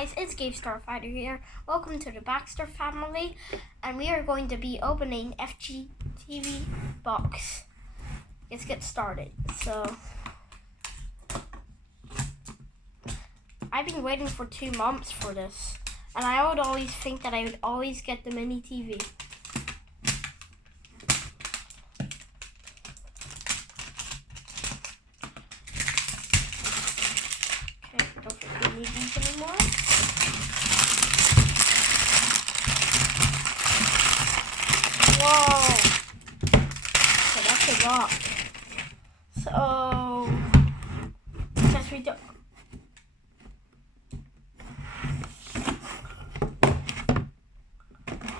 Guys, it's Gabe Starfighter here. Welcome to the BAXTER family, and we are going to be opening Fgteevtoy box. Let's get started. So, I've been waiting for 2 months for this, and I would always think that I would always get the mini TV. Okay, don't think we need these anymore. Whoa! So that's a lot. So, since we don't.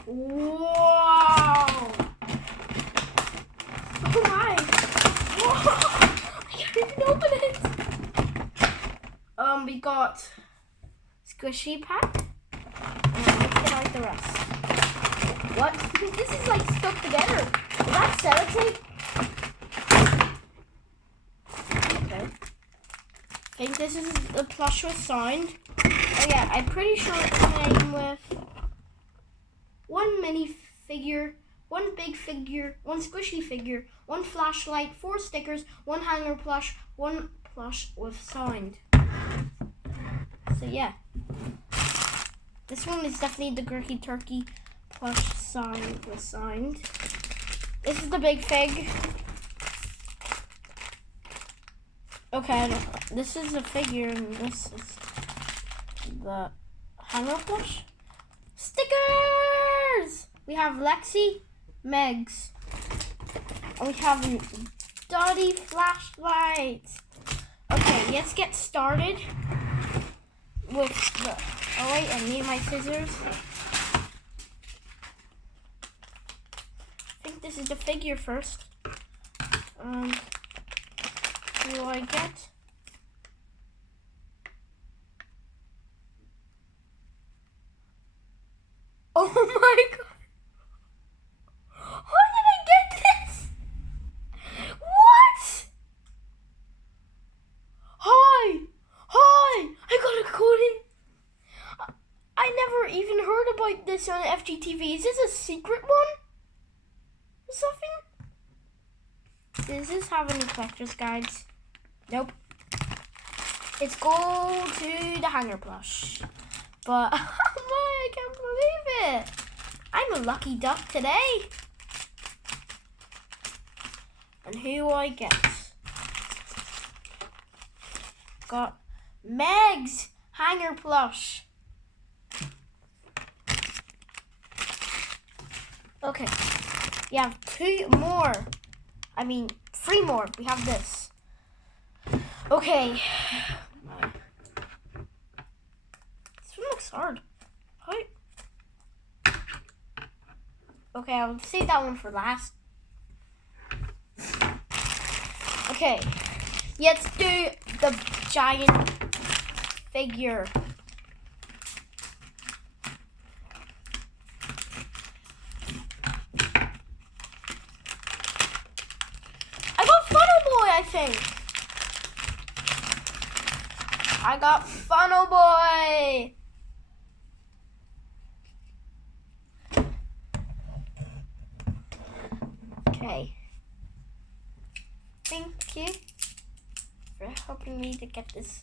Wow! Oh my! Whoa! I can't even open it. We got squishy pack, and let's get out the rest. What? This is like stuck together. Is that sellotape? Okay. I think this is the plush was signed. Oh yeah, I'm pretty sure it came with one mini figure, one big figure, one squishy figure, one flashlight, 4 stickers, 1 hanger plush, 1 plush with signed. So yeah. This one is definitely the Gurky Turkey plush signed was signed. This is the big fig. Okay, this is the figure and this is the hanger plush. Stickers! We have Lexi, Megs, and we have Dottie flashlights. Okay, let's get started with the, oh wait, I need my scissors. I think this is the figure first. Who do I get? Oh my god! How did I get this? What? Hi! I got a code in. I never even heard about this on Fgteevtoy. Is this a secret one? Or something? Does this have any collector's guides? Nope. Let's go to the hanger plush. But I can't believe it. I'm a lucky duck today. And who I get? Got Meg's hanger plush. Okay. We have 3 more. We have this. Okay. This one looks hard. Hi. Okay, I'll save that one for last. Okay. Let's do the giant figure. I think I got Funnel Boy. Okay. Thank you for helping me to get this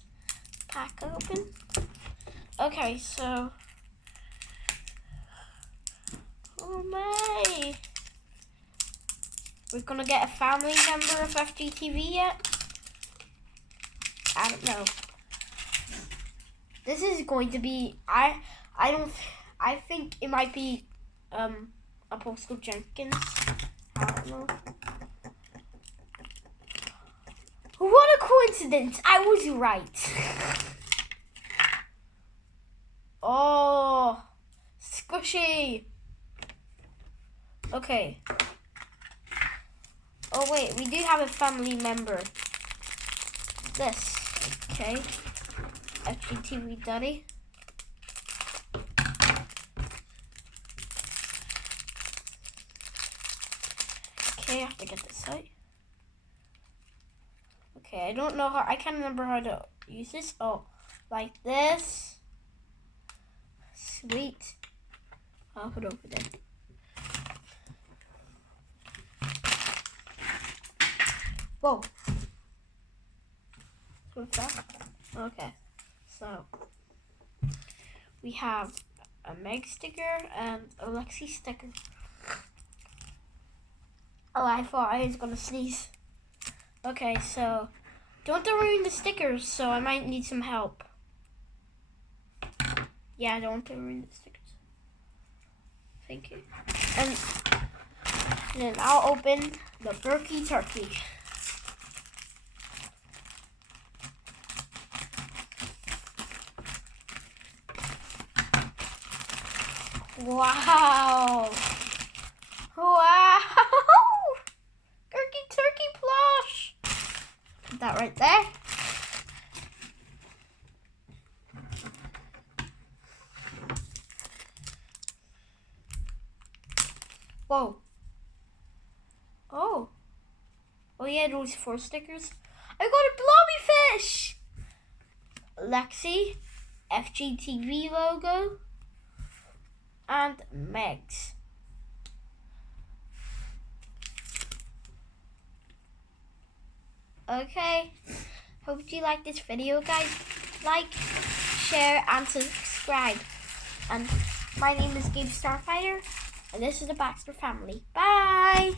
pack open. Okay, so oh my. We're gonna get a family member of Fgeetv yet? I don't know. This is going to be I think it might be Apostle Jenkins. I don't know. What a coincidence! I was right. Oh, squishy. Okay. Oh wait, we do have a family member. This, okay. Fgeetv Daddy. Okay, I have to get this out. Okay, I don't know how, I can't remember how to use this. Oh, like this. Sweet. I'll put it over there. Whoa. What's that? Okay. So we have a Meg sticker and a Lexi sticker. Oh, I thought I was gonna sneeze. Okay, so don't ruin the stickers, so I might need some help. Yeah, I don't want to ruin the stickers. Thank you. And then I'll open the Berkey Turkey. Wow! Wow! Berkey Turkey plush! Put that right there. Whoa. Oh. Oh yeah, those 4 stickers. I got a blobby fish! Lexi, Fgteevtoy logo, and Megs. Okay. Hope you like this video, guys. Like, share, and subscribe. And my name is Gabe Starfighter. And this is the Baxter family. Bye!